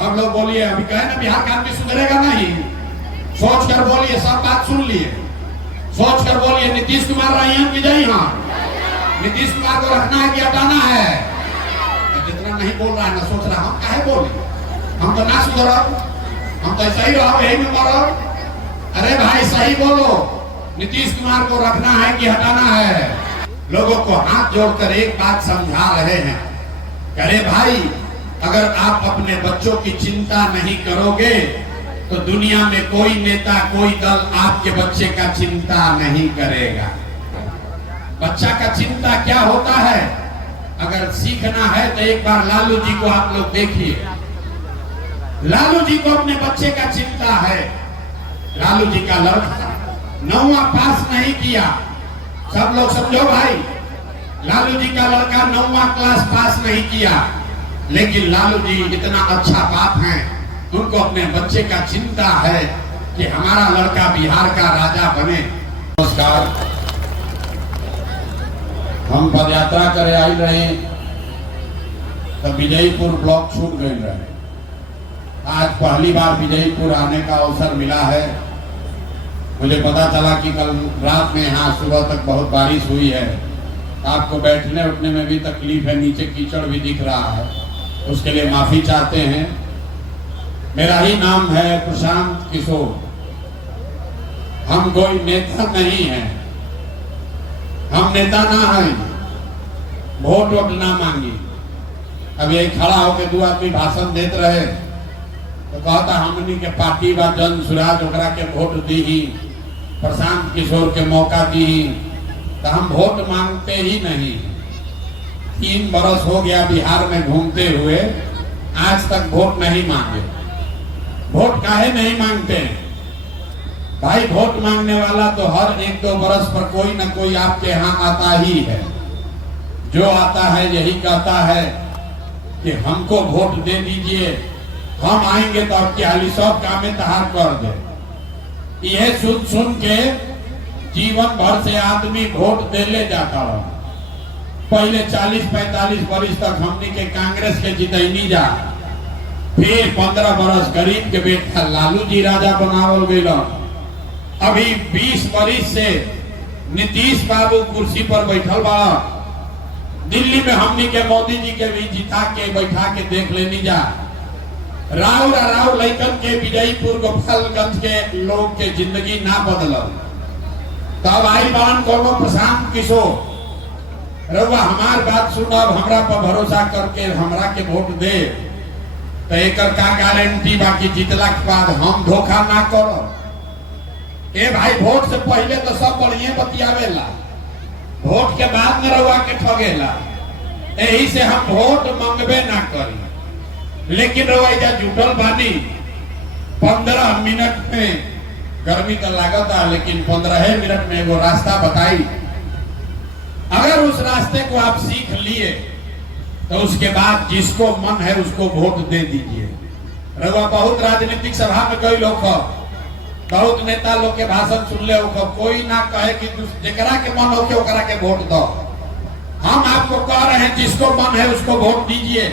सब लोग बोलिए, अभी कहे ना बिहार का आदमी सुधरेगा नहीं, सोच कर बोलिए, सब बात सुन लिए, सोच कर बोलिए। नीतीश कुमार रही विजयी, हाँ नीतीश कुमार को रखना है कि हटाना है? जितना नहीं बोल रहा है ना सोच रहा, हम काहे बोले, हम तो ना सुधर, हम तो ऐसा ही रहो, यही में मरो। अरे भाई सही बोलो, नीतीश कुमार को रखना है कि हटाना है? लोगों को हाथ जोड़कर एक बात समझा रहे हैं, अरे भाई अगर आप अपने बच्चों की चिंता नहीं करोगे तो दुनिया में कोई नेता कोई दल आपके बच्चे का चिंता नहीं करेगा। बच्चा का चिंता क्या होता है? अगर सीखना है तो एक बार लालू जी को आप लोग देखिए, लालू जी को अपने बच्चे का चिंता है। लालू जी का लड़का 9वां पास नहीं किया, सब लोग समझो भाई, लालू जी का लड़का 9वां क्लास पास नहीं किया, लेकिन लालू जी इतना अच्छा बाप है, उनको अपने बच्चे का चिंता है कि हमारा लड़का बिहार का राजा बने। नमस्कार, हम पदयात्रा करे आई रहे तो विजयपुर ब्लॉक छूट गए रहे। आज पहली बार विजयपुर आने का अवसर मिला है। मुझे पता चला कि कल रात में यहाँ सुबह तक बहुत बारिश हुई है, आपको बैठने उठने में भी तकलीफ है, नीचे कीचड़ भी दिख रहा है, उसके लिए माफी चाहते हैं। मेरा ही नाम है प्रशांत किशोर, हम कोई नेता नहीं है, हम नेता ना हैं, वोट वोट ना मांगी। अब यही खड़ा होकर 2 आदमी भाषण देते रहे तो कहता हमनी के पार्टी बा जन सुराज, ओकरा के वोट दी ही, प्रशांत किशोर के मौका दी, तो हम वोट मांगते ही नहीं। 3 बरस हो गया बिहार में घूमते हुए, आज तक वोट नहीं मांगे। वोट काहे नहीं मांगते भाई? वोट मांगने वाला तो हर 1-2 बरस पर कोई ना कोई आपके यहाँ आता ही है, जो आता है यही कहता है कि हमको वोट दे दीजिए, हम आएंगे तो आपकी हाली सब कामें तहार कर दे। यह सुन सुन के जीवन भर से आदमी वोट दे ले जाता रहा। पहले 40-45 वर्ष तक हमने के कांग्रेस के जितैनी जा, फिर 15 बरस गरीब के बेटा लालू जी राजा बनावल गए। अभी 20 वर्ष से नीतीश बाबू कुर्सी पर बैठल बा। दिल्ली में हमने के मोदी जी के भी जिता के बैठा के देख लेनी जा। राव लैकन के विजयपुर गोपालगंज के लोग के जिंदगी ना बदलल, तब आई बान कोनो प्रशांत किशोर रउआ हमार बात सुनब, हमरा पर भरोसा करके हमरा के वोट दे, तो एक का गारंटी बाकी जीतला के बाद हम धोखा ना करब। ए भाई वोट से पहले तो सब बढ़िया बतियावेला, वोट के बाद में रउआ के ठगेला, यही से हम वोट मांगबे ना करी। लेकिन रउआ जुटल बानी 15 मिनट में, गर्मी तो लागता लेकिन 15 मिनट में वो रास्ता बताई। अगर उस रास्ते को आप सीख लिए तो उसके बाद जिसको मन है उसको वोट दे दीजिए। रउआ बहुत राजनीतिक सभा में गई लोग, बहुत नेता लोग के भाषण सुन ले, कोई ना कहे कि जेकरा के मन हो के ओकरा के वोट दो। हम आपको कह रहे हैं जिसको मन है उसको वोट दीजिए,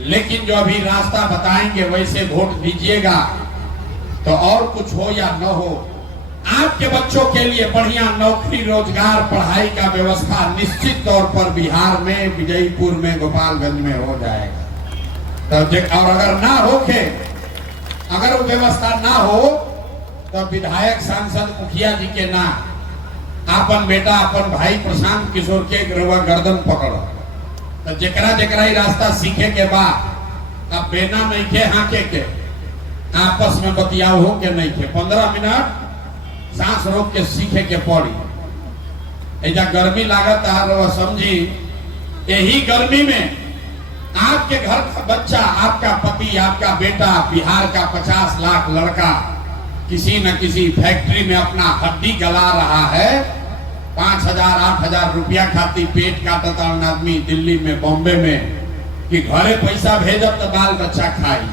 लेकिन जो अभी रास्ता बताएंगे वैसे वोट दीजिएगा। तो और कुछ हो या न हो, आपके बच्चों के लिए बढ़िया नौकरी रोजगार पढ़ाई का व्यवस्था निश्चित तौर पर बिहार में, विजयपुर में, गोपालगंज में हो जाएगा। तो और अगर ना होके, अगर वो व्यवस्था ना हो तो विधायक सांसद मुखिया जी के ना अपन बेटा अपन भाई प्रशांत किशोर के गर्दन पकड़ो। तो जेकरा जेकरा ही रास्ता सीखे के बाद अब बेना नहीं के हाके के आपस में बतियाव हो के नहीं के 15 मिनट सांस रोक के सीखे के पड़ी। ऐसा गर्मी लागत है, समझी यही गर्मी में आपके घर का बच्चा, आपका पति, आपका बेटा, बिहार का 50 लाख लड़का किसी न किसी फैक्ट्री में अपना हड्डी गला रहा है। 5,000-8,000 रुपया खाती पेट काटता आदमी दिल्ली में, बॉम्बे में, कि घरे पैसा भेजब तो बाल बच्चा खाई।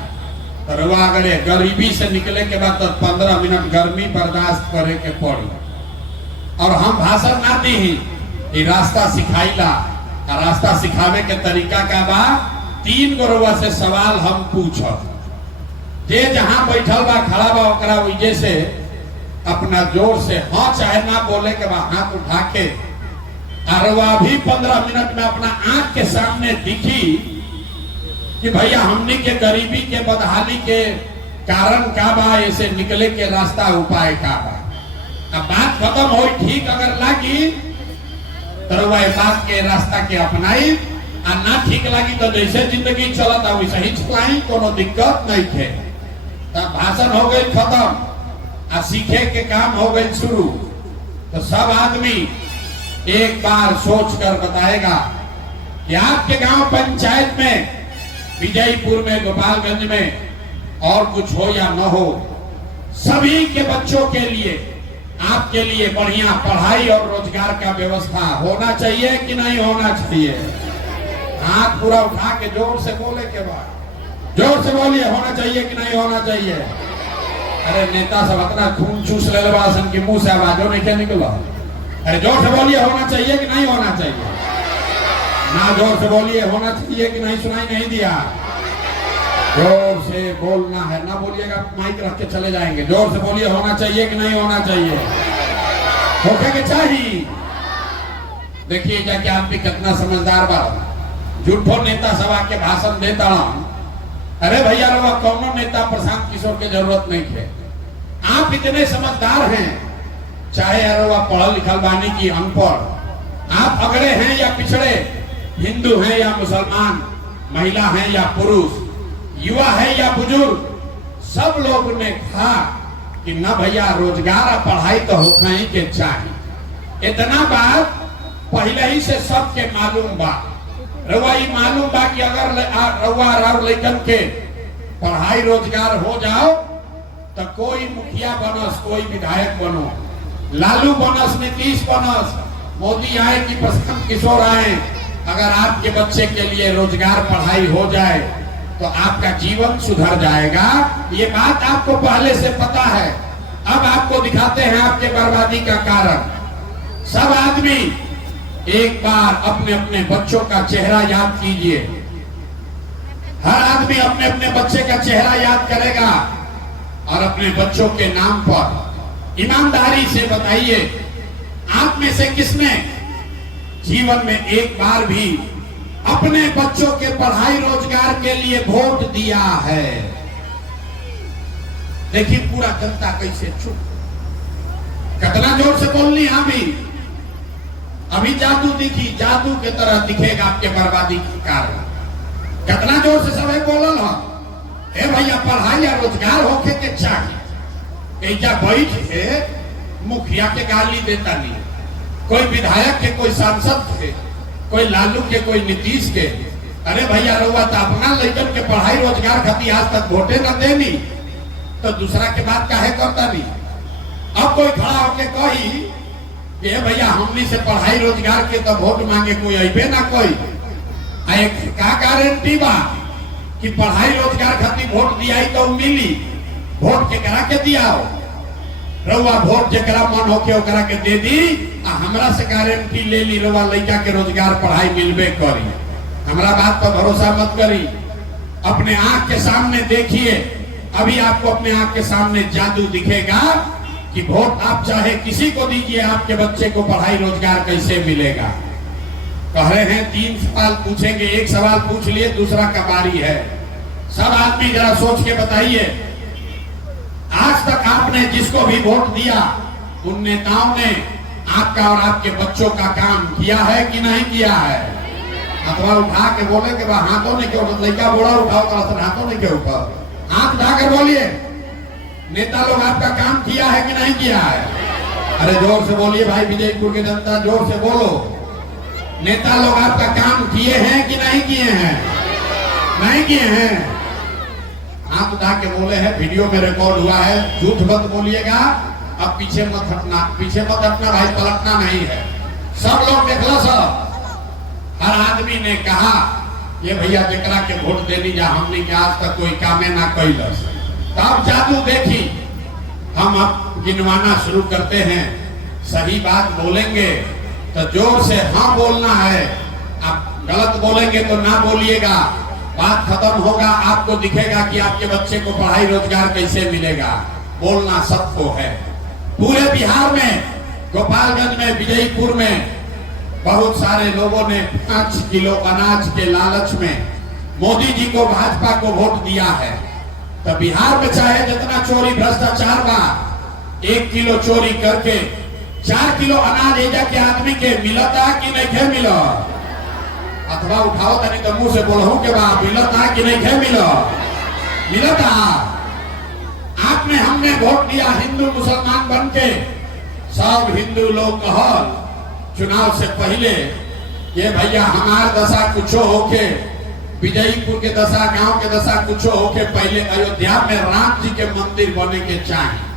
तो रउआ अगर गरीबी से निकले के बाद तो 15 मिनट गर्मी बर्दाश्त करे के पड़ी। और हम भाषण ना दी ही रास्ता सिखाईला, रास्ता सिखावे के तरीका का बा तीन गोरवा से सवाल हम पूछब, जे जहां बैठल बा खड़ा बा ओकरा वजह से अपना जोर से हाँ चाहे ना बोले के बाद हाथ उठा के अरवा भी 15 मिनट में अपना आंख के सामने दिखी कि भैया हमनी के गरीबी के बदहाली के कारण का बा, ऐसे निकले के रास्ता उपाय का बा। अब बात खत्म हो ठीक अगर लागी तो बात के रास्ता के अपनाई, आ ना ठीक लगी तो जैसे जिंदगी चलता वैसे ही चलाई, कोनो दिक्कत नहीं थे। तब भाषण हो गई खत्म, आ सीखे के काम हो गई शुरू। तो सब आदमी एक बार सोच कर बताएगा कि आपके गांव पंचायत में, विजयपुर में, गोपालगंज में और कुछ हो या न हो, सभी के बच्चों के लिए, आपके लिए बढ़िया पढ़ाई और रोजगार का व्यवस्था होना चाहिए कि नहीं होना चाहिए? हाथ पूरा उठा के जोर से बोले के बाद, जोर से बोलिए, होना चाहिए कि नहीं होना चाहिए? अरे नेता सब अपना खून चूस ले बासन की मुंह से आवाजों नहीं क्या निकला? अरे जोर से बोलिए, होना चाहिए कि नहीं होना चाहिए? ना जोर से बोलिए, होना चाहिए कि नहीं? सुनाई नहीं दिया? जोर से बोलना है, ना बोलिएगा माइक रख के चले जाएंगे। जोर से बोलिए, होना चाहिए कि नहीं होना चाहिए? होके के चाहिए। देखिए जाके आप भी कितना समझदार बा, झूठो नेता सभा के भाषण देता हूं। अरे भैया रवा कौनो नेता प्रशांत किशोर के जरूरत नहीं है। आप इतने समझदार हैं, चाहे अरवा पढ़ल लिखल बानी की अनपढ़, आप अगड़े हैं या पिछड़े, हिंदू हैं या मुसलमान, महिला हैं या पुरुष, युवा है या बुजुर्ग, सब लोग ने कहा कि न भैया रोजगार और पढ़ाई तो होना ही के चाहिए। इतना बात पहले ही से सबके मालूम बा। रउआ मालूम बा कि अगर रउआ और लइकन के पढ़ाई रोजगार हो जाओ तो कोई मुखिया बनस, कोई विधायक बनो, लालू बनस, नीतीश बनस, मोदी आए कि प्रशांत किशोर आए, अगर आपके बच्चे के लिए रोजगार पढ़ाई हो जाए तो आपका जीवन सुधर जाएगा। ये बात आपको पहले से पता है। अब आपको दिखाते हैं आपके बर्बादी का कारण। सब आदमी एक बार अपने अपने बच्चों का चेहरा याद कीजिए। हर आदमी अपने अपने बच्चे का चेहरा याद करेगा और अपने बच्चों के नाम पर ईमानदारी से बताइए, आप में से किसने जीवन में एक बार भी अपने बच्चों के पढ़ाई रोजगार के लिए वोट दिया है? देखिए पूरा जनता कैसे चुप, कितना जोर से बोलनी। अभी जादू दिखी, जादू के तरह दिखेगा आपके बर्बादी के कारण। कितना जोर से सब बोलल हो, ए भैया पढ़ाई या रोजगार होके के चाहिए। ऐजा बैठ के मुखिया के गाली देता नहीं, कोई विधायक के, कोई सांसद के, कोई लालू के, कोई नीतीश के। अरे भैया रउआ तो अपना लड़कन के पढ़ाई रोजगार खातिर आज तक वोटे न देनी, तो दूसरा के बात काहे करता नहीं? अब कोई खड़ा होके कही कि भैया हमनी से पढ़ाई रोजगार के तो वोट मांगे कोई अबे ना कोई। का गारंटी बा कि पढ़ाई रोजगार खातिर वोट दिया तो मिली? वोट केकरा के दियाओ? रउआ वोट जरा मन होके ओकरा के दे दी, आ हमरा से गारंटी ले ली रउआ लड़का के रोजगार पढ़ाई मिलबे करी। हमरा बात पर भरोसा मत करी, अपने आंख के सामने देखिए। अभी आपको अपने आंख के सामने जादू दिखेगा कि वोट आप चाहे किसी को दीजिए, आपके बच्चे को पढ़ाई रोजगार कैसे मिलेगा। कह रहे हैं 3 सवाल पूछेंगे, एक सवाल पूछ लिए, दूसरा का बारी है। सब आदमी जरा सोच के बताइए, आज तक आपने जिसको भी वोट दिया उन नेताओं ने आपका और आपके बच्चों का काम किया है कि नहीं किया है? अथवा उठा के बोले कि हाथों ने क्यों, लड़का बोड़ा उठाओ तो हाथों ने क्यों ऊपर, हाथ उठाकर बोलिए, नेता लोग आपका काम किया है कि नहीं किया है? अरे जोर से बोलिए भाई, विजयपुर की जनता जोर से बोलो, नेता लोग आपका काम किए हैं कि नहीं किए हैं? नहीं किए हैं। हाथ उठा के बोले हैं, वीडियो में रिकॉर्ड हुआ है, झूठ मत बोलिएगा। अब पीछे मत हटना, पीछे मत हटना भाई, पलटना नहीं है। सब लोग देखला, सब हर आदमी ने कहा ये भैया जकरा के वोट देनी जा, हमने के आज तक कोई कामे ना कैलस। तब जादू देखी। हम अब गिनवाना शुरू करते हैं, सही बात बोलेंगे तो जोर से हाँ बोलना है, आप गलत बोलेंगे तो ना बोलिएगा। बात खत्म होगा, आपको दिखेगा कि आपके बच्चे को पढ़ाई रोजगार कैसे मिलेगा। बोलना सबको है। पूरे बिहार में, गोपालगंज में, विजयपुर में बहुत सारे लोगों ने 5 किलो अनाज के लालच में मोदी जी को, भाजपा को वोट दिया है। तो बिहार में चाहे जितना चोरी भ्रष्टाचार बा, 1 किलो चोरी करके 4 किलो अनाज एजा के आदमी के मिलता कि नहीं खे मिलो? अथवा उठाओ तनी तो मुंह से बोलहू के बा, मिलता कि नहीं खे मिलो? मिलता। आपने, हमने वोट दिया हिंदू मुसलमान बन के। सब हिंदू लोग कहल चुनाव से पहले ये भैया हमार दशा कुछो होके, विजयपुर के दशा, गांव के दशा कुछो होके पहले अयोध्या में राम जी के मंदिर बने के चाहिए।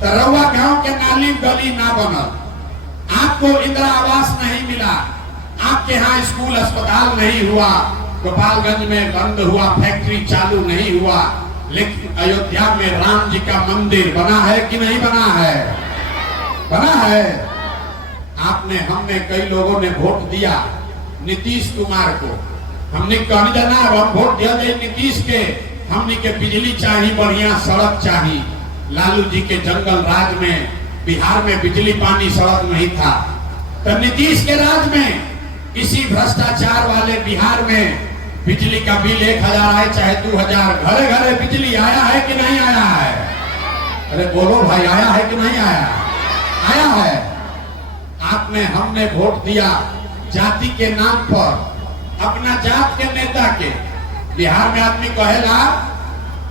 तो रउआ गांव के नाली गली ना बनल, आपको इंदिरा आवास नहीं मिला, आपके यहाँ स्कूल अस्पताल नहीं हुआ, गोपालगंज में बंद हुआ, फैक्ट्री चालू नहीं हुआ, लेकिन अयोध्या में राम जी का मंदिर बना है कि नहीं बना है? बना है। आपने, हमने, कई लोगों ने वोट दिया नीतीश कुमार को। हमने कहने जाना हम वोट दिया जाए नीतीश के, हमने के बिजली चाहिए, बढ़िया सड़क चाहिए। लालू जी के जंगल राज में बिहार में बिजली पानी सड़क नहीं था। तो नीतीश के राज में इसी भ्रष्टाचार वाले बिहार में बिजली का बिल 1000 आए चाहे 2000, घरे घरे बिजली आया है कि नहीं आया है? अरे बोलो भाई, आया है कि नहीं आया? आया है। आपने, हमने वोट दिया जाति के नाम पर, अपना जात के नेता के। बिहार में आदमी कहेला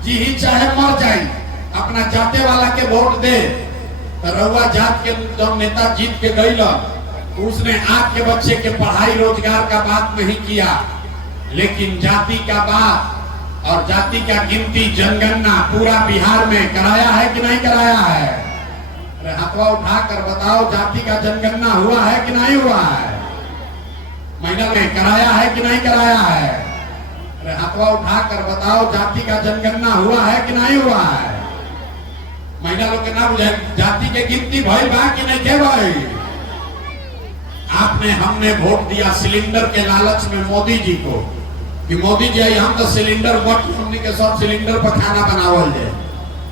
जी ही चाहे मर जाए, अपना जाते वाला के वोट दे। तो रउआ जात के जब नेता जीत के गई, उसने आपके बच्चे के पढ़ाई रोजगार का बात नहीं किया, लेकिन जाति का बात और जाति का गिनती, जनगणना पूरा बिहार में कराया है कि नहीं कराया है? अरे हाथवा उठाकर बताओ, जाति का जनगणना हुआ है कि नहीं हुआ है? महिला ने कराया है कि नहीं कराया है? अरे हाथवा उठाकर बताओ, जाति का जनगणना हुआ है कि नहीं हुआ है? महिला लोग के ना बुझाए, जाति के गिनती भइल बा कि नहीं के भाई? आपने, हमने वोट दिया सिलेंडर के लालच में मोदी जी को, कि मोदी जी हम तो सिलेंडर वोट, हमने के सब सिलेंडर पर खाना बनावल जाए।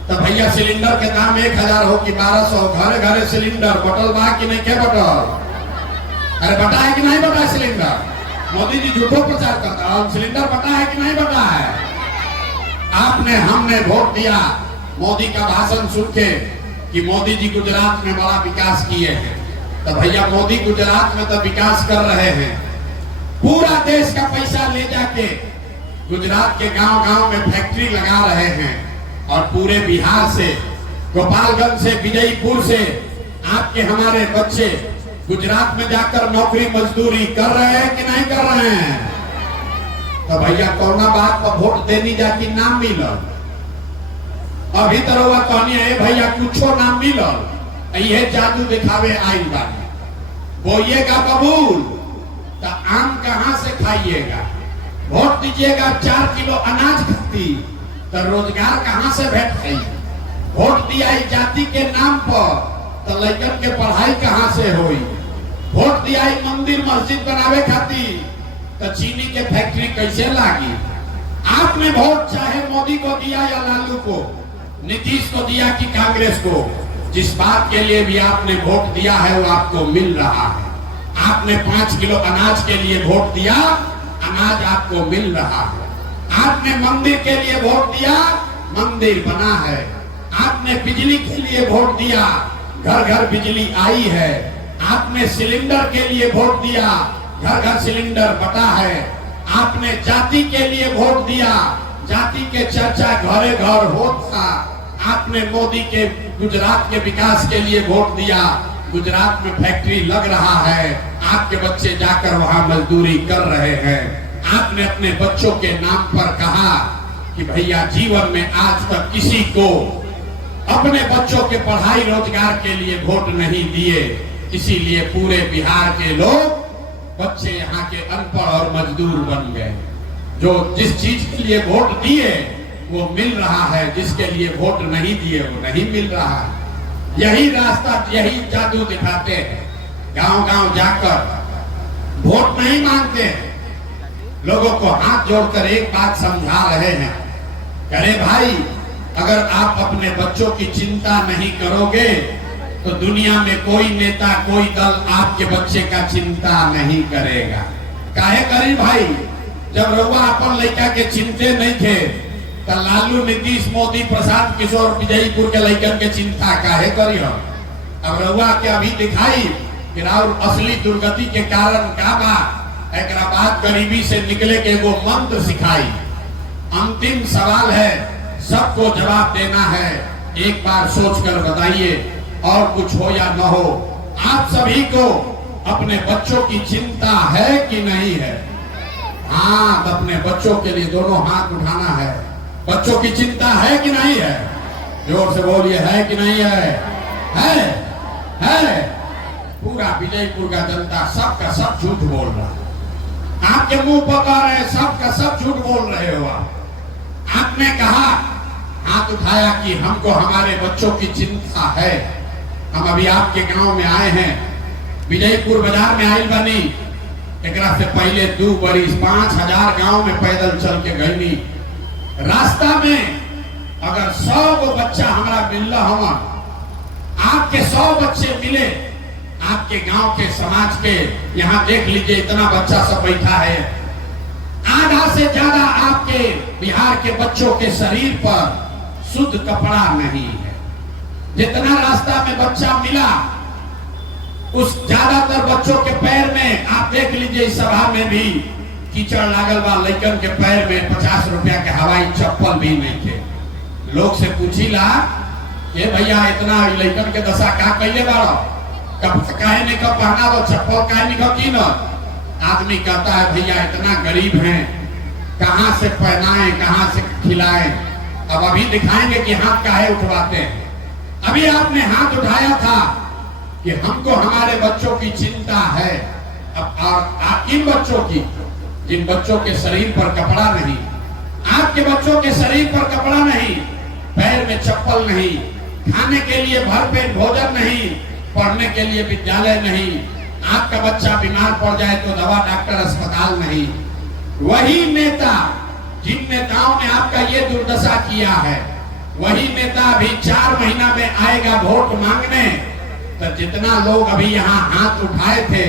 तो भैया सिलेंडर के दाम 1000 हो कि 1200, घरे घरे सिलेंडर बटल बा कि नहीं के बटल? अरे बटा है कि नहीं बटा सिलेंडर? मोदी जी झूठो प्रचार करता है, सिलेंडर बटा है कि नहीं बटा है? आपने, हमने वोट दिया मोदी का भाषण सुन के कि मोदी जी गुजरात में बड़ा विकास किए हैं। तो भैया मोदी गुजरात में तो विकास कर रहे हैं, पूरा देश का पैसा ले जाके गुजरात के गांव गांव में फैक्ट्री लगा रहे हैं। और पूरे बिहार से, गोपालगंज से, विजयपुर से आपके, हमारे बच्चे गुजरात में जाकर नौकरी मजदूरी कर रहे हैं कि नहीं कर रहे हैं? तो भैया कौना बात पर वोट देनी जाती नाम मिलल? अभी तरह हुआ कहनी है भैया कुछो नाम मिलल, ये जादू दिखावे आइल बानी। बोइएगा बबूल तो आम कहां से खाइएगा? वोट दीजिएगा 4 किलो अनाज खरीदी तो रोजगार कहां से भेट? वोट दिया जाति के नाम पर तो लड़कन के पढ़ाई कहां से होई? वोट दिया मंदिर मस्जिद बनावे खातिर तो चीनी के फैक्ट्री कैसे लागी? आपने वोट चाहे मोदी को दिया या लालू को, नीतीश को दिया कि कांग्रेस को, जिस बात के लिए भी आपने वोट दिया है वो आपको मिल रहा है। आपने 5 किलो अनाज के लिए वोट दिया, अनाज आपको मिल रहा है। आपने मंदिर के लिए वोट दिया, मंदिर बना है। आपने बिजली के लिए वोट दिया, घर घर बिजली आई है। आपने सिलेंडर के लिए वोट दिया, घर घर सिलेंडर बटा है। आपने जाति के लिए वोट दिया, जाति के चर्चा घरे घर होता। आपने मोदी के गुजरात के विकास के लिए वोट दिया, गुजरात में फैक्ट्री लग रहा है, आपके बच्चे जाकर वहां मजदूरी कर रहे हैं। आपने अपने बच्चों के नाम पर कहा कि भैया जीवन में आज तक किसी को अपने बच्चों के पढ़ाई रोजगार के लिए वोट नहीं दिए, इसीलिए पूरे बिहार के लोग बच्चे यहाँ के अनपढ़ और मजदूर बन गए। जो जिस चीज के लिए वोट दिए वो मिल रहा है, जिसके लिए वोट नहीं दिए वो नहीं मिल रहा है। यही रास्ता, यही जादू दिखाते हैं। गांव गांव जाकर वोट नहीं मांगते हैं, लोगों को हाथ जोड़कर एक बात समझा रहे हैं, अरे भाई अगर आप अपने बच्चों की चिंता नहीं करोगे तो दुनिया में कोई नेता कोई दल आपके बच्चे का चिंता नहीं करेगा। काहे करी भाई, जब रउआ अपन लड़का के चिंते नहीं थे तो लालू, नीतीश, मोदी, प्रशांत किशोर, विजयपुर के लड़कन के चिंता काहे करी हो। अब रउआ के अभी दिखाई कि राउर असली दुर्गति के कारण का बा, एक बाद गरीबी से निकले के वो मंत्र सिखाई। अंतिम सवाल है, सबको जवाब देना है, एक बार सोचकर बताइए, और कुछ हो या न हो, आप सभी को अपने बच्चों की चिंता है कि नहीं है? हाँ, तो अपने बच्चों के लिए दोनों हाथ उठाना है। बच्चों की चिंता है कि नहीं है? जोर से बोलिए, है कि नहीं है? है। पूरा विजयपुर का जनता सबका सब झूठ बोल रहा है। आपके मुंह पका रहे, सबका सब झूठ बोल रहे हो। आपने कहा, हाथ उठाया कि हमको हमारे बच्चों की चिंता है। हम अभी आपके गांव में आए हैं, विजयपुर बाजार में आई बनी, एक से पहले 2 बरिस 5000 गांव में पैदल चल के गईनी। रास्ता में अगर 100 गो बच्चा हमारा मिल रहा हो, आपके 100 बच्चे मिले, आपके गांव के समाज के, यहाँ देख लीजिए इतना बच्चा सब बैठा है, आधा से ज्यादा आपके बिहार के बच्चों के शरीर पर शुद्ध कपड़ा नहीं है। जितना रास्ता में बच्चा मिला, उस ज्यादातर बच्चों के पैर में आप देख लीजिए, इस सभा में भी कीचड़ लागल बा, लड़कन के पैर में 50 रुपया के हवाई चप्पल भी नहीं थे। लोग से पूछीला, ये भैया इतना लड़कन के दशा का कैले बारो, कब काहे नहीं कब पहना दो चप्पल, काहे नहीं कब की न? आदमी कहता है भैया इतना गरीब हैं, कहां से पहनाएं, कहां से खिलाएं। अब अभी दिखाएंगे कि हाथ काहे उठवाते हैं। अभी आपने हाथ उठाया था कि हमको हमारे बच्चों की चिंता है। अब आप किन बच्चों की? जिन बच्चों के शरीर पर कपड़ा नहीं। आपके बच्चों के शरीर पर कपड़ा नहीं, पैर में चप्पल नहीं, खाने के लिए भरपेट भोजन नहीं, पढ़ने के लिए विद्यालय नहीं, आपका बच्चा बीमार पड़ जाए तो दवा डॉक्टर अस्पताल नहीं। वही नेता, जिन नेताओं ने आपका ये दुर्दशा किया है, वही नेता अभी 4 महीना में आएगा वोट मांगने। तो जितना लोग अभी यहाँ हाथ उठाए थे,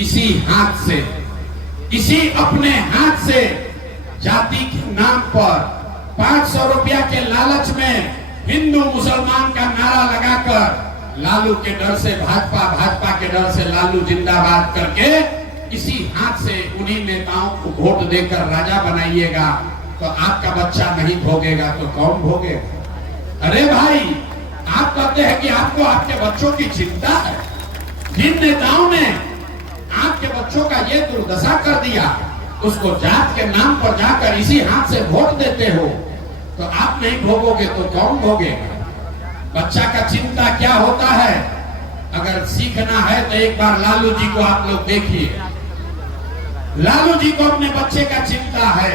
इसी हाथ से, इसी अपने हाथ से जाति के नाम पर 500 रुपया के लालच में हिंदू मुसलमान का नारा लगाकर, लालू के डर से भाजपा, भाजपा के डर से लालू जिंदाबाद करके, इसी हाथ से उन्हीं नेताओं को वोट देकर राजा बनाइएगा। तो आपका बच्चा नहीं भोगेगा तो कौन भोगेगा? अरे भाई, आप कहते हैं कि आपको आपके बच्चों की चिंता है। जिन नेताओं ने आपके बच्चों का ये दुर्दशा कर दिया, उसको जात के नाम पर जाकर इसी हाथ से वोट देते हो, तो आप नहीं भोगोगे तो कौन भोगेगा? बच्चा का चिंता क्या होता है? अगर सीखना है तो एक बार लालू जी को आप लोग देखिए। लालू जी को अपने बच्चे का चिंता है।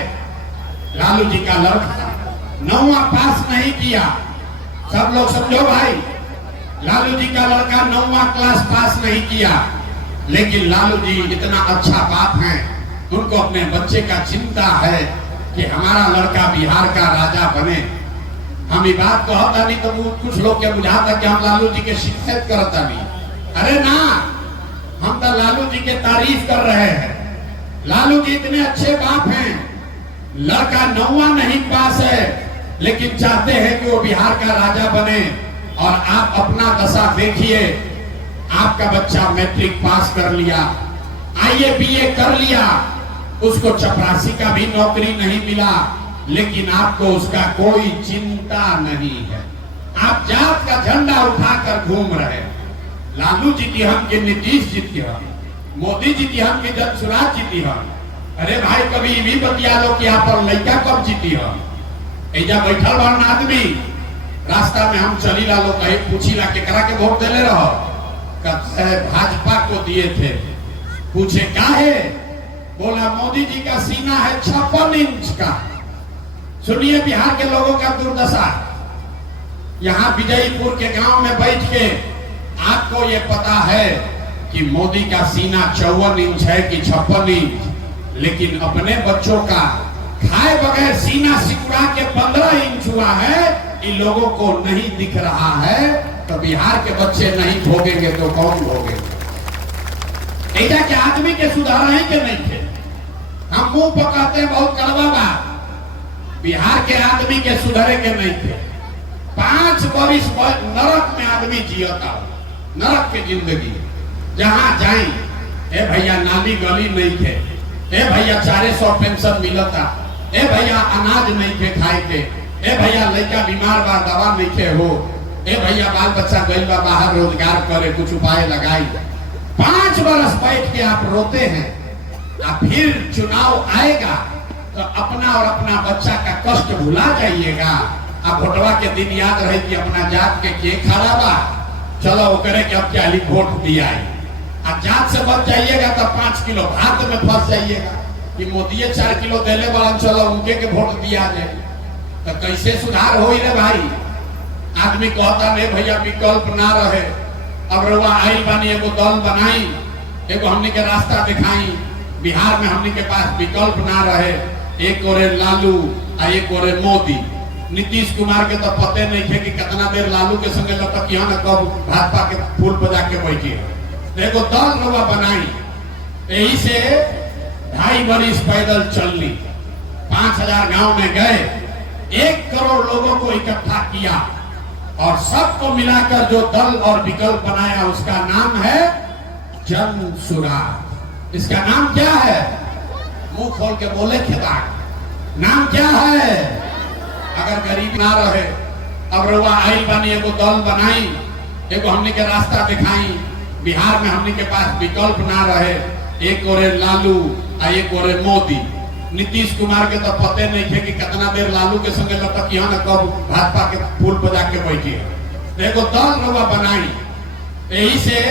लालू जी का लड़का 9वां पास नहीं किया। सब लोग समझो भाई, लालू जी का लड़का 9वां क्लास पास नहीं किया, लेकिन लालू जी इतना अच्छा बाप है, उनको अपने बच्चे का चिंता है कि हमारा लड़का बिहार का राजा बने। हम ये बात कहता नहीं तो कुछ लोग क्या बुझाता कि हम लालू जी के शिकायत करता नहीं। अरे ना, हम तो लालू जी के तारीफ कर रहे हैं। लालू जी इतने अच्छे बाप हैं, लड़का 9वां नहीं पास है, लेकिन चाहते हैं कि वो बिहार का राजा बने। और आप अपना दशा देखिए, आपका बच्चा मैट्रिक पास कर लिया, IAS BA कर लिया, उसको चपरासी का भी नौकरी नहीं मिला, लेकिन आपको उसका कोई चिंता नहीं है। आप जात का झंडा उठाकर घूम रहे। लालू जीती हम के, नीतीश जीती हम, मोदी जीती हम के, जनसुराज जीती हम। अरे भाई, कभी भी बतिया लो कि आप पर लड़का कब जीती हम? ऐजा बैठल बारन आदमी, रास्ता में हम चली ला लो, कहीं पूछी ला केकरा के वोट देले रहो, कहते हैं भाजपा को दिए थे। पूछे काहे? बोला मोदी जी का सीना है 56 इंच का। सुनिए बिहार के लोगों का दुर्दशा। यहाँ विजयपुर के गांव में बैठ के आपको ये पता है कि मोदी का सीना 54 इंच है कि 56 इंच, लेकिन अपने बच्चों का खाए बगैर सीना सिकुड़ा के 15 इंच हुआ है, इन लोगों को नहीं दिख रहा है। तो बिहार के बच्चे नहीं भोगेंगे तो कौन भोगेंगे? ऐसा के आदमी के सुधार है कि नहीं थे? हम मुंह पकाते बहुत कड़वा बात, बिहार के आदमी के सुधरे के नहीं थे। 5 वर्ष नरक में आदमी जियता, नरक की जिंदगी। जहां जाए ए भैया नाली गली नहीं थे, ए भैया 400 पेंशन मिलता, ए भैया अनाज नहीं थे खाए के, ए भैया लड़का बीमार बा दवा नहीं थे हो, ए भैया बाल बच्चा गई बा बाहर रोजगार करे कुछ उपाय लगाई। 5 वर्ष बैठ के आप रोते हैं, और फिर चुनाव आएगा तो अपना और अपना बच्चा का कष्ट भुला जाइएगा। अब वोटवा के दिन याद रहे कि अपना जात के खड़ा बा, चलो वो करे कि अब क्या वोट दिया है। अब जात से बच जाइएगा तो 5 किलो भात में फंस जाइएगा कि मोदी 4 किलो देने वाला, चलो उनके के वोट दिया जाए। तो कैसे सुधार हो रे भाई? आदमी कहता नहीं भैया विकल्प ना रहे। अब रउआ आई बानी एगो दल बनाई, एगो हमने के रास्ता दिखाई। बिहार में हमने के पास विकल्प ना रहे, एक ओरे लालू आ एक ओरे मोदी। नीतीश कुमार के तो पते नहीं थे कि कितना देर लालू के संगे लटकिया न कब भाजपा के फूल बजा के बैठे। एगो दल रउआ बनाई, यही से 2.5 वर्ष पैदल चलनी, 5000 गांव में गए, 1 करोड़ लोगों को इकट्ठा किया और सबको मिलाकर जो दल और विकल्प बनाया उसका नाम है जन सुराज। इसका नाम क्या है? मुंह खोल के बोले खिदार, नाम क्या है? अगर गरीब ना रहे, अब रउआ आई बानी एगो दल बनाई, एगो हमने के रास्ता दिखाई। बिहार में हमने के पास विकल्प ना रहे, एक ओरे लालू आ एक ओरे मोदी। नीतीश कुमार के तो पते नहीं थे कि कितना देर लालू के संगे लटकिया न कब भाजपा के फूल बजा के बैठे। एगो दल रउआ बनाई, यही से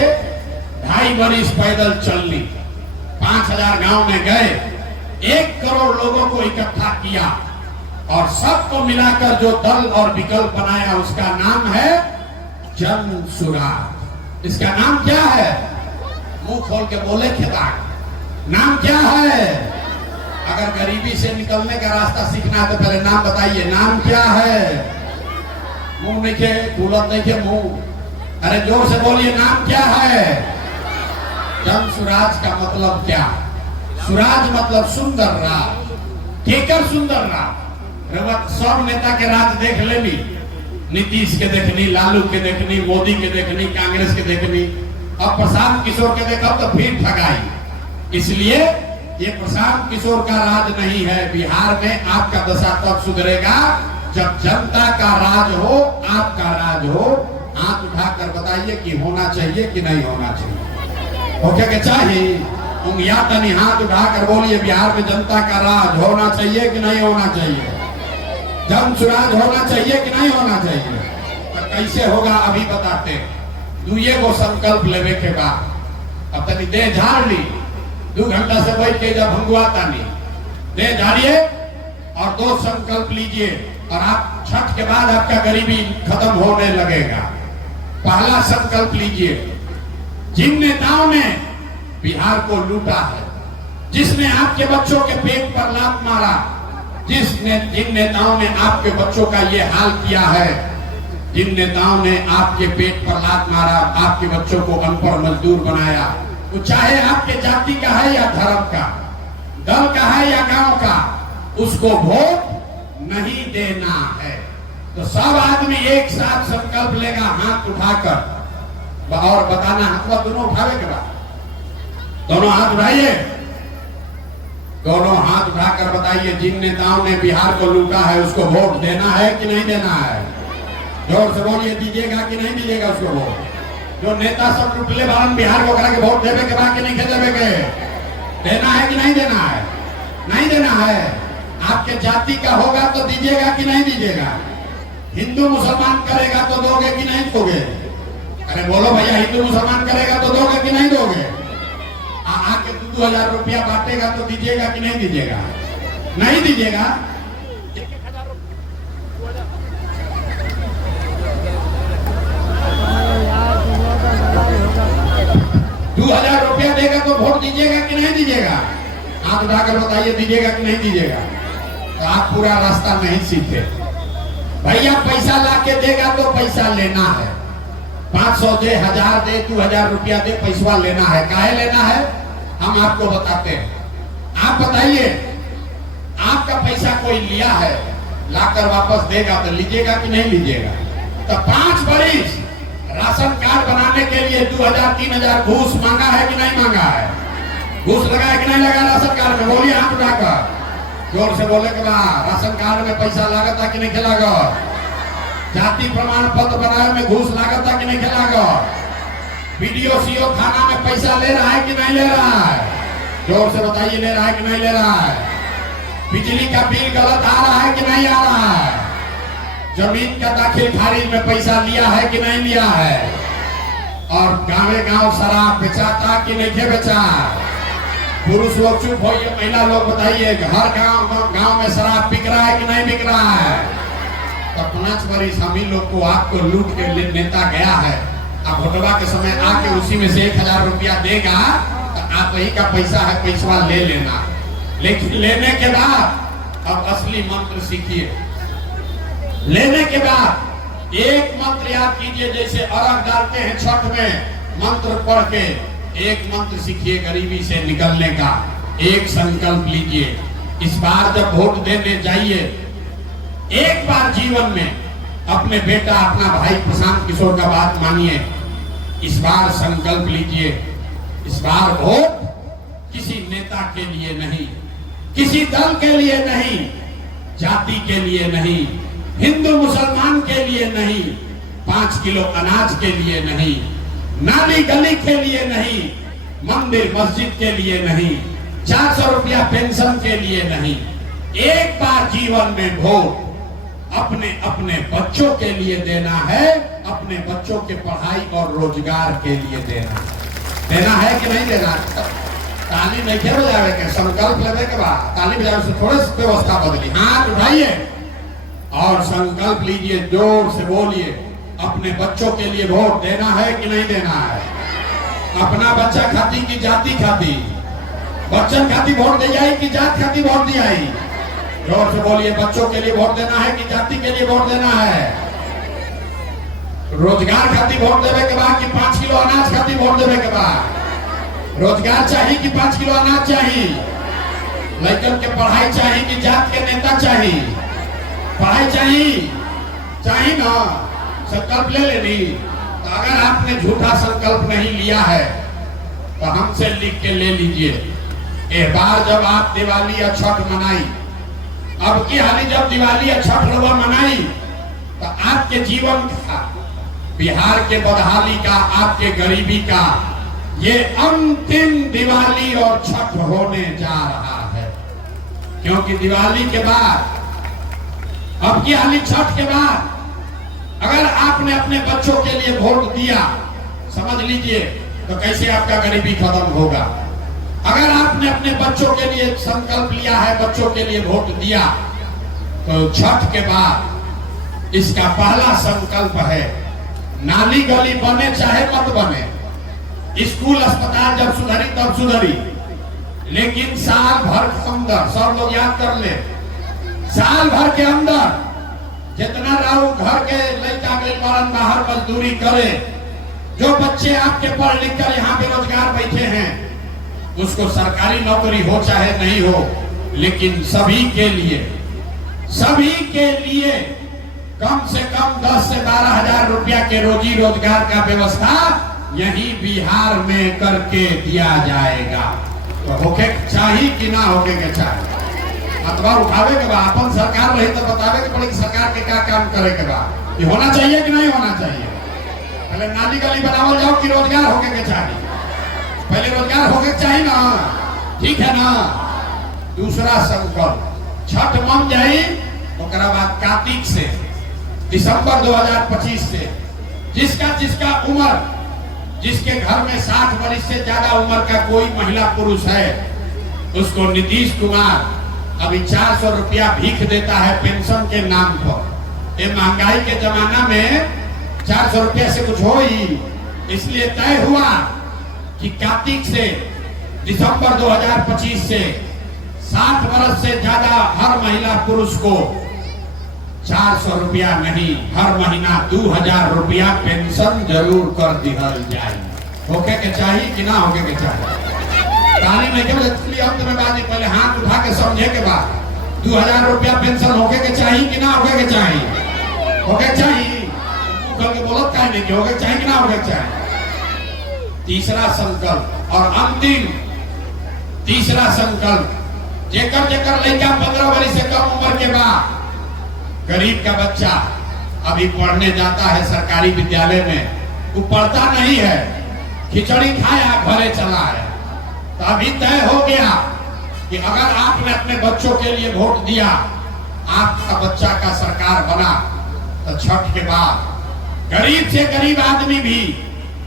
2.5 वर्ष पैदल चलनी, 5000 गांव में गए, 1 करोड़ लोगों को इकट्ठा किया और सबको मिलाकर जो दल और विकल्प बनाया उसका नाम है जन सुराज। इसका नाम क्या है? मुंह खोल के बोले खिदार, नाम क्या है? अगर गरीबी से निकलने का रास्ता सीखना है तो पहले नाम बताइए, नाम क्या है? मुंह नहीं के फूलत नहीं के मुंह, अरे जोर से बोलिए, नाम क्या है? जन सुराज का मतलब क्या? सुराज मतलब सुंदर राज। केकर सुंदर राज? सब नेता के राज देख लेनी, नीतीश के देखनी, लालू के देखनी, मोदी के देखनी, कांग्रेस के देखनी। अब प्रशांत किशोर के देखो तो फिर ठगाई। इसलिए ये प्रशांत किशोर का राज नहीं है। बिहार में आपका दशा तब सुधरेगा जब जनता का राज हो, आपका राज हो। हाथ उठाकर बताइए कि होना चाहिए कि नहीं होना चाहिए? ओके के चाहिए? उंगलियां तनी हाथ उठाकर बोलिए, बिहार में जनता का राज होना चाहिए कि नहीं होना चाहिए? जन सुराज होना चाहिए कि नहीं होना चाहिए? तो कैसे होगा अभी बताते। 2 संकल्प लेवे के बाद अब तनी देह झाड़ ली, 2 घंटा से बैठ के जब भंगुआता नहीं, देह झाड़िए और 2 संकल्प लीजिए और आप छठ के बाद आपका गरीबी खत्म होने लगेगा। पहला संकल्प लीजिए, जिन नेताओं ने बिहार को लूटा है, जिसने आपके बच्चों के पेट पर लात मारा, जिन नेताओं ने आपके बच्चों का ये हाल किया है, जिन नेताओं ने आपके पेट पर लात मारा, आपके बच्चों को अनपढ़ मजदूर बनाया, वो चाहे आपके जाति का है या धर्म का, दल का है या गांव का, उसको वोट नहीं देना है। तो सब आदमी एक साथ संकल्प लेगा हाथ उठाकर और बताना, हाथ दोनों उठावे के बाद दोनों हाथ उठाइए, दोनों हाथ उठाकर बताइए, जिन नेताओं ने बिहार को लूटा है उसको वोट देना है कि नहीं देना है? जोर से बोलिए, दीजिएगा कि नहीं दीजिएगा उसको वोट? जो नेता सब लुटले बारन बिहार को करा के वोट देवे के बाद कि नहीं देवे के? देना है कि नहीं देना है? नहीं देना है। आपके जाति का होगा तो दीजिएगा कि नहीं दीजिएगा? हिंदू मुसलमान करेगा तो दोगे कि नहीं दोगे? अरे बोलो भैया, हिंदू मुसलमान करेगा तो दोगे कि नहीं दोगे? आके 2,000 रुपया बांटेगा तो दीजिएगा कि नहीं दीजिएगा? नहीं दीजिएगा। 2,000 रुपया देगा तो वोट दीजिएगा कि नहीं दीजिएगा? हाथ उठाकर बताइए दीजिएगा कि नहीं दीजिएगा। तो आप पूरा रास्ता नहीं सीखे। भैया पैसा लाके देगा तो पैसा लेना है, 500 दे, 1000 दे, 2000 रुपया दे, पैसा लेना है। काहे लेना है हम आपको बताते हैं। आप बताइए, आपका पैसा कोई लिया है, लाकर वापस देगा तो लीजिएगा कि नहीं लीजिएगा। तो 5 बरिस राशन कार्ड बनाने के लिए 2000 3000 घूस मांगा है कि नहीं मांगा है? घूस लगा है कि नहीं लगा राशन कार्ड में? बोलिए हाथ उठाकर, जोर से बोले के बाद। राशन कार्ड में पैसा लागत कि नहीं खेलागा? जाति प्रमाण पत्र बनाने में घूस लागत कि नहीं खेलागा? बीडीओ सीओ थाना में पैसा ले रहा है कि नहीं ले रहा है? जोर से बताइए, ले रहा है कि नहीं ले रहा है? बिजली का बिल गलत आ रहा है कि नहीं आ रहा है? जमीन का दाखिल खारिज में पैसा लिया है कि नहीं लिया है? और गाँवे गांव शराब बेचाता कि नहीं बेचा? पुरुष लोग चुप होइए, महिला लोग बताइए, हर गांव में शराब बिक रहा है कि नहीं बिक रहा है? तो 5 बरिस हम ही लोग को आपको लूट के नेता गया है। अब भोटवा के समय आके उसी में से 1000 रुपया देगा तो आप ही का पैसा है, पैसा ले लेना। लेकिन लेने के बाद अब असली मंत्र सीखिए। लेने के बाद एक मंत्र याद कीजिए, जैसे अर्घ डालते हैं छठ में, मंत्र पढ़ के एक मंत्र सीखिए गरीबी से निकलने का। एक संकल्प लीजिए, इस बार जब वोट देने जाइए, एक बार जीवन में अपने बेटा, अपना भाई प्रशांत किशोर का बात मानिए। इस बार संकल्प लीजिए, इस बार वोट किसी नेता के लिए नहीं, किसी दल के लिए नहीं, जाति के लिए नहीं, हिंदू मुसलमान के लिए नहीं, 5 किलो अनाज के लिए नहीं, नाली गली के लिए नहीं, मंदिर मस्जिद के लिए नहीं, 400 रुपया पेंशन के लिए नहीं। एक बार जीवन में वोट अपने अपने बच्चों के लिए देना है, अपने बच्चों के पढ़ाई और रोजगार के लिए देना है कि नहीं देना? ताली नहीं क्या बजावे के, संकल्प लेने के बाद ताली बजावे से थोड़े व्यवस्था बदली। हाथ उठाइए और संकल्प लीजिए, जोर से बोलिए, अपने बच्चों के लिए वोट देना है कि नहीं देना है? अपना बच्चा खाती की जाति खाती? बच्चन खाती वोट दी जाए कि जात खाती वोट दी जाए? जोर से बोलिए, बच्चों के लिए वोट देना है कि जाति के लिए वोट देना है? रोजगार खाती वोट देवे के बाद कि 5 किलो अनाज खाती वोट देवे के बाद? रोजगार चाहिए कि 5 किलो अनाज चाहिए? लड़कन के पढ़ाई चाहिए कि जात के नेता चाहिए? पढ़ाई चाहिए ना। संकल्प ले लेनी। तो अगर आपने झूठा संकल्प नहीं लिया है तो हमसे लिख के ले लीजिए। एक बार जब आप दिवाली या छठ मनाई, अब की हाली जब दिवाली या छठ लोग मनाई, तो आपके जीवन का, बिहार के बदहाली का, आपके गरीबी का ये अंतिम दिवाली और छठ होने जा रहा है। क्योंकि दिवाली के बाद, अब की हाली छठ के बाद, अगर आपने अपने बच्चों के लिए वोट दिया, समझ लीजिए तो कैसे आपका गरीबी खत्म होगा। अगर आपने अपने बच्चों के लिए संकल्प लिया है, बच्चों के लिए वोट दिया, तो छठ के बाद इसका पहला संकल्प है, नाली गली बने चाहे मत बने, स्कूल अस्पताल जब सुधरी तब सुधरी, लेकिन साल भर के अंदर, सब लोग याद कर ले, साल भर के अंदर जितना राहु घर के लड़का के बाहर मजदूरी करे, जो बच्चे आपके पढ़ लिख कर यहाँ बेरोजगार बैठे हैं, उसको सरकारी नौकरी हो चाहे नहीं हो, लेकिन सभी के लिए कम से कम 10 से 12 हजार रुपया के रोजी रोजगार का व्यवस्था यही बिहार में करके दिया जाएगा। तो होके चाहिए कि ना होके के चाहिए? अथवा उठावे के बाद अपन सरकार रही तो बतावे के पड़े कि सरकार के क्या काम करे के बाद, ये होना चाहिए कि नहीं होना चाहिए? पहले नाली गली बनावल जाओ कि रोजगार होके के चाहिए? पहले रोजगार होके चाहिए ना, ठीक है ना? दूसरा संकल्प, छठ मन जाई, ओकरा बाद कार्तिक से दिसंबर 2025 से जिसका उम्र, जिसके घर में 60 वर्ष से ज्यादा उम्र का कोई महिला पुरुष है, उसको नीतीश कुमार अभी 400 रुपया भीख देता है पेंशन के नाम पर। ये महंगाई के जमाना में 400 रुपया से कुछ हो ही, इसलिए तय हुआ कि कार्तिक से दिसंबर 2025 से 60 वर्ष से ज्यादा हर महिला पुरुष को 400 रुपया नहीं, हर महीना 2000 रुपया पेंशन जरूर कर दिया जाए। होके के चाहिए कि ना होके के चाहिए? ताली में के इसलिए अंत में बात पहले हाथ उठा के समझे के बाद 2000 रुपया पेंशन होके के चाहिए कि ना होके के चाहिए? होके चाहिए। मुंह के बोलत काहे नहीं कि होके चाहिए कि ना होके चाहिए? तीसरा संकल्प और अंतिम तीसरा संकल्प, जेकर जेकर लड़का 15 वर्ष से कम उम्र के बाद, गरीब का बच्चा अभी पढ़ने जाता है सरकारी विद्यालय में, वो पढ़ता नहीं है, खिचड़ी खाया घरे चला है, तो अभी तय हो गया कि अगर आपने अपने बच्चों के लिए वोट दिया, आपका बच्चा का सरकार बना, तो छठ के बाद गरीब से गरीब आदमी भी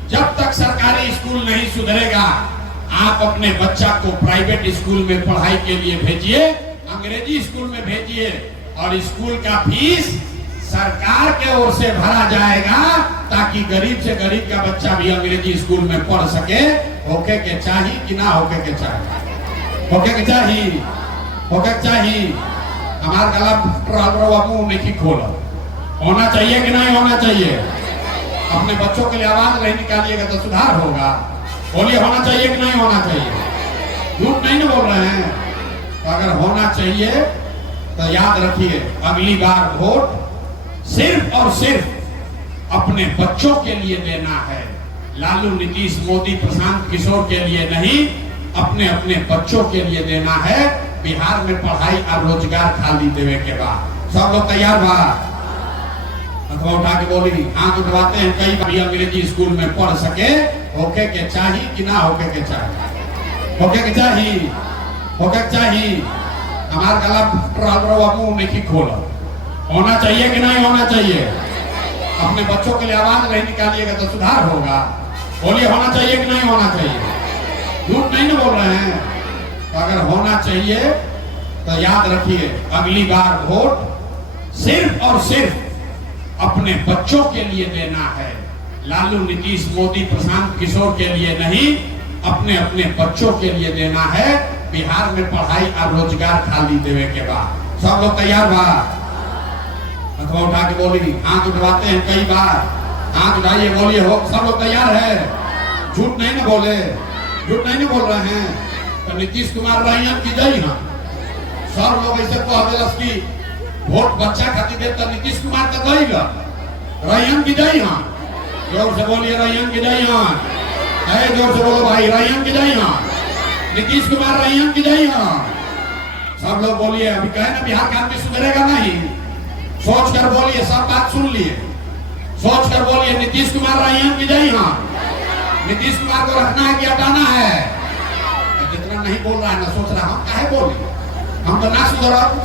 जब तक सरकारी स्कूल नहीं सुधरेगा, आप अपने बच्चा को प्राइवेट स्कूल में पढ़ाई के लिए भेजिए, अंग्रेजी स्कूल में भेजिए, और स्कूल का फीस सरकार के ओर से भरा जाएगा, ताकि गरीब से गरीब का बच्चा भी अंग्रेजी स्कूल में पढ़ सके। होके के चाहिए कि ना होके के चाहिए? होके के चाहिए, होके के चाहिए। हमार गला मुंह नहीं खोला, होना चाहिए कि नहीं होना चाहिए? अपने बच्चों के लिए आवाज नहीं निकालिएगा तो सुधार होगा। बोलिए होना चाहिए कि नहीं होना चाहिए? झूठ नहीं ना बोल रहे हैं। तो अगर होना चाहिए तो याद रखिए, अगली बार वोट सिर्फ और सिर्फ अपने बच्चों के लिए देना है। लालू, नीतीश, मोदी, प्रशांत किशोर के लिए नहीं, अपने अपने बच्चों के लिए देना है। बिहार में पढ़ाई और रोजगार खाली देवे के बाद सब लोग तैयार बा? अथवा उठा के बोली, हाथ उठवाते हैं कई बार अंग्रेजी स्कूल में पढ़ सके। होके के चाहिए कि ना होके के चाहिए? होके के चाहिए, होके के चाहिए। हमार गला मुंह नहीं खोला, होना चाहिए कि नहीं होना चाहिए? अपने बच्चों के लिए आवाज नहीं निकालिएगा तो सुधार होगा। बोलिए होना चाहिए कि नहीं होना चाहिए? झूठ नहीं ना बोल रहे हैं। तो अगर होना चाहिए तो याद रखिए, अगली बार वोट सिर्फ और सिर्फ अपने बच्चों के लिए देना है। लालू, नीतीश, मोदी, प्रशांत किशोर के लिए नहीं, अपने अपने बच्चों के लिए देना है। बिहार में पढ़ाई और रोजगार खाली देवे के बाद सब लोग तैयार बा? अथवा उठा के बोली, हाथ उठवाते हैं कई बार, हाथ उठाइए, बोलिए हो, सब लोग तैयार है? झूठ नहीं ना बोले, झूठ नहीं ना बोल रहे हैं। तो नीतीश कुमार रहियन की जय हम सब लोग ऐसे कह दिलस की वोट बच्चा खातिर दे, तो नीतीश कुमार तो गई रहियन की जय हम। जोर से बोलिए रहियन की जय हम। जोर से बोलो भाई, रहियन की जय हम। नीतीश कुमार रहियन की जय हम। सब लोग बोलिए। अभी कहे ना बिहार का आदमी सुधरेगा नहीं, सोच कर बोलिए, सब बात सुन लिए, सोच कर बोलिए नीतीश कुमार रहियन की जय हम। नीतीश कुमार को रखना है कि हटाना है? जितना नहीं बोल रहा है ना सोच रहा, हम काहे बोली? हम तो ना सुधरब,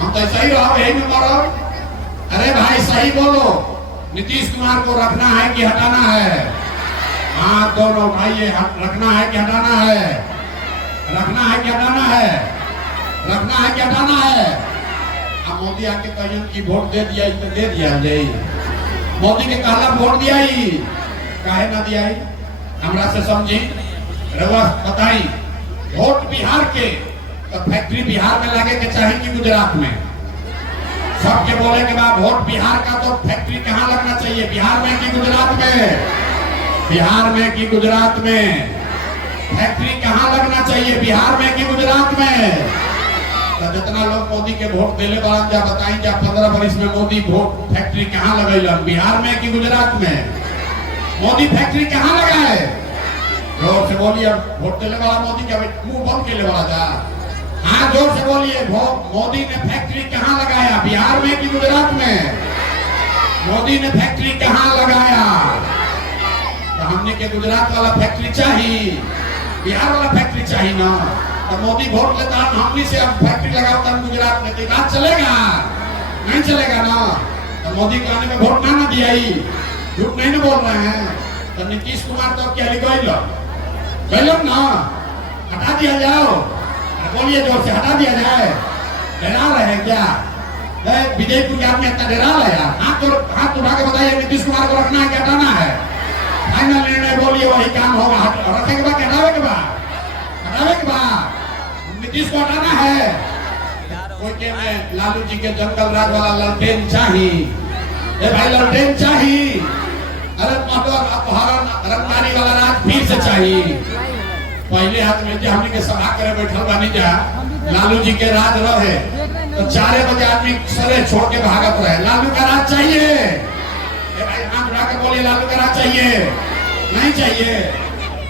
हम तो सही रहो, यही में मरब। अरे भाई सही बोलो, नीतीश कुमार को रखना है कि हटाना है? हाथ दोनों उठाइए, रखना है कि हटाना है? रखना है कि हटाना है? रखना है कि हटाना है? अब मोदी आके कहियन की वोट दे दिया तो दे दिया जाए। मोदी के कहला वोट दिया ही, काहे ना दिया ही? हमरा से समझी, रवा बताई। वोट बिहार के तो फैक्ट्री बिहार में लगे के चाहिए कि गुजरात में? सबके बोले के बाद वोट बिहार का, तो फैक्ट्री कहाँ लगना चाहिए? बिहार में कि गुजरात में? बिहार में कि गुजरात में? फैक्ट्री कहाँ लगना चाहिए? बिहार में कि गुजरात में? तो जितना लोग मोदी के वोट दिले वाला जा बताई, जा 15 वर्ष में मोदी वोट फैक्ट्री कहाँ लगेलन? बिहार में कि गुजरात में? मोदी फैक्ट्री कहाँ लगाए? जोर से बोलिए, वोट दिले वाला मोदी का मुंह बंद के ले वाला जा। हाँ जोर से बोलिए, मोदी ने फैक्ट्री कहाँ लगाया? बिहार में कि गुजरात में? मोदी ने फैक्ट्री कहाँ लगाया? तो हमने के गुजरात वाला फैक्ट्री चाहिए, बिहार वाला फैक्ट्री चाहिए ना। तो मोदी वोट लेता है, हमने से अब फैक्ट्री लगाता है गुजरात में, तो बात चलेगा? नहीं चलेगा ना। तो मोदी को आने में वोट ना दिया ही, झूठ नहीं ना बोल रहे हैं। तो नीतीश कुमार तो क्या लिखो ना, हटा दिया जाओ। बोलिए जोर से, हटा दिया जाए। डरा रहे हैं क्या? विजयपुर के आदमी इतना डरा रहा है? हाथ उठा के बताइए, नीतीश कुमार को रखना है कि हटाना है? फाइनल निर्णय बोलिए, वही काम होगा। रखे के बाद हटावे के बाद, हटावे के बाद नीतीश को हटाना है। कोई के मैं लालू जी के जंगल राज वाला ललटेन चाहिए, भाई ललटेन चाहिए। अरे अपहरण रंगदारी वाला राज फिर से चाहिए। पहले हाथ में हमने के सभा करे बैठल बानी जा, लालू जी के राज रहे तो 4 बजे आदमी सरे छोड़ के भागत रहे। लालू का राज चाहिए, भाई हाथ उठा के बोलिए लालू का राज चाहिए, नहीं चाहिए।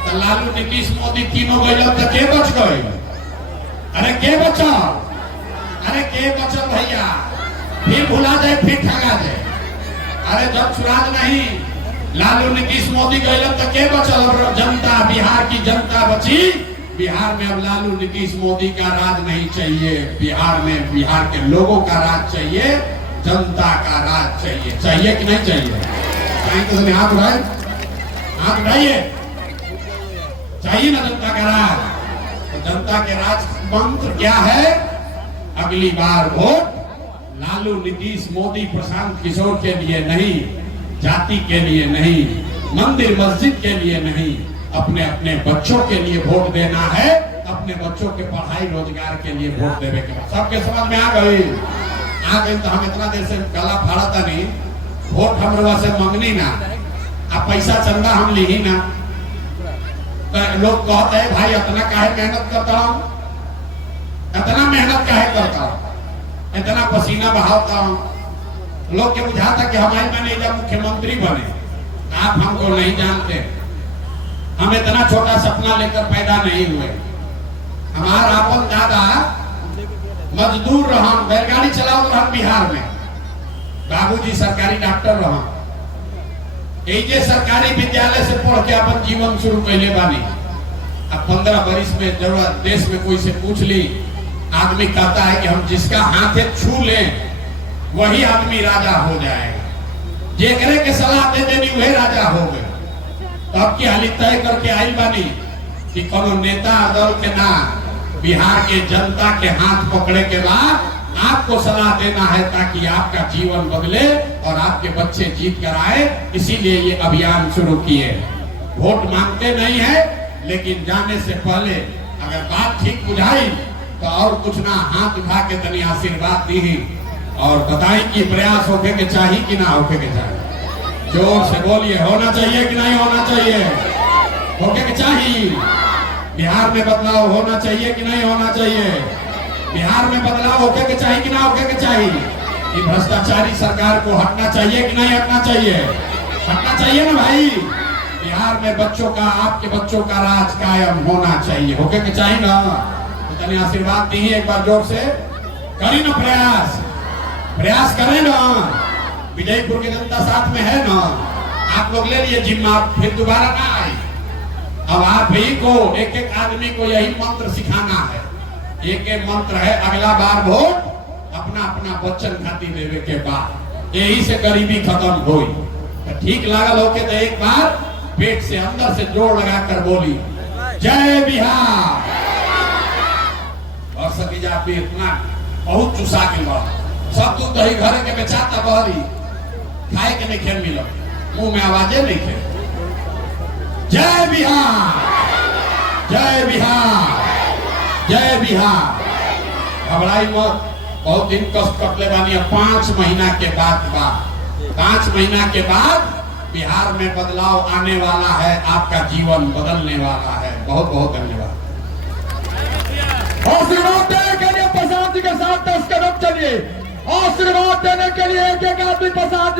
तो लालू नीतीश मोदी तीनों गए तो के बच गए? अरे के बचा? अरे के बचल भैया? फिर भुला जाए, फिर ठगा जाए। अरे जब सुराज नहीं, लालू नीतीश मोदी गए तो के बचल? जनता, बिहार की जनता बची। बिहार में अब लालू नीतीश मोदी का राज नहीं चाहिए, बिहार में बिहार के लोगों का राज चाहिए, जनता का राज चाहिए। चाहिए कि नहीं चाहिए? चाहिए तो हाथ उठाए, हाथ उठाइए। चाहिए ना जनता का राज? तो जनता के राज मंत्र क्या है? अगली बार वोट लालू नीतीश मोदी प्रशांत किशोर के लिए नहीं, जाति के लिए नहीं, मंदिर मस्जिद के लिए नहीं, अपने अपने बच्चों के लिए वोट देना है। अपने बच्चों के पढ़ाई रोजगार के लिए वोट देने के बाद सबके समझ में आ गई? तो हम इतना देर से गला फाड़ा था नहीं। वोट हम से मंगनी ना, अब पैसा चंदा हम ली ही ना। तो लोग कहते हैं भाई इतना काहे मेहनत करता हूँ, इतना मेहनत काहे करता हूँ, इतना पसीना बहाता हूँ। लोग के बुझाता कि हमारे मैनेजर मुख्यमंत्री बने। आप हमको नहीं जानते, हम इतना छोटा सपना लेकर पैदा नहीं हुए। हमारा अपन दादा मजदूर रहा, बैलगाड़ी चलाओ रहा बिहार में, बाबूजी सरकारी डॉक्टर रहा, ये सरकारी विद्यालय से पढ़ के अपन जीवन शुरू कैले बानी। अब 15 बरिस में जरूरत देश में कोई से पूछ ली, आदमी कहता है कि हम जिसका हाथ छू लें वही आदमी राजा हो जाएगा। जेकरे के सलाह दे देनी वही राजा हो गए। तब की हाली तय करके आई बानी कि कोनो नेता दल के ना, बिहार के जनता के हाथ पकड़े के बाद आपको सलाह देना है ताकि आपका जीवन बदले और आपके बच्चे जीत कर आए। इसीलिए ये अभियान शुरू किए। वोट मांगते नहीं है, लेकिन जाने से पहले अगर बात ठीक बुझाई तो और कुछ ना, हाथ उठा के तनी आशीर्वाद दी और बताई कि प्रयास होके के चाहिए कि ना होके के चाहिए। जोर से बोलिए, होना चाहिए कि नहीं होना चाहिए? होके के चाहिए। बिहार में बदलाव होना चाहिए कि नहीं होना चाहिए? बिहार में बदलाव होके के चाहिए कि ना होके के चाहिए? ये भ्रष्टाचारी सरकार को हटना चाहिए कि नहीं हटना चाहिए? हटना चाहिए ना भाई। बिहार में बच्चों का, आपके बच्चों का राज कायम होना चाहिए। होके के चाहिए ना? तो तनी आशीर्वाद दी एक बार जोर से, करी ना प्रयास, प्रयास करें ना। विजयपुर की जनता साथ में है ना? आप लोग ले लिए जिम्मा, फिर दोबारा ना आए। अब आप ही को, एक एक आदमी को यही मंत्र सिखाना है। एक एक मंत्र है, अगला बार वोट अपना अपना वचन खाती देवे के बाद, यही से गरीबी खत्म हुई। तो ठीक लागल होके तो एक बार पेट से अंदर से जोर लगाकर बोली, जय बिहार। और सभी जाति इतना बहुत चुसा के बा, सब दूध दही घरे के बेचाता बहरी, खाए के नहीं खेल मिलो, मुंह में आवाजें नहीं खेल। जय बिहार, जय बिहार, जय बिहार। घबराई मत, बहुत दिन कष्ट कटले बानी। 5 महीना के बाद 5 महीना के बाद बिहार में बदलाव आने वाला है, आपका जीवन बदलने वाला है। बहुत बहुत धन्यवाद। आशीर्वाद देने के लिए प्रसाद जी के साथ 10 कदम चलिए। आशीर्वाद देने के लिए एक एक आदमी प्रसाद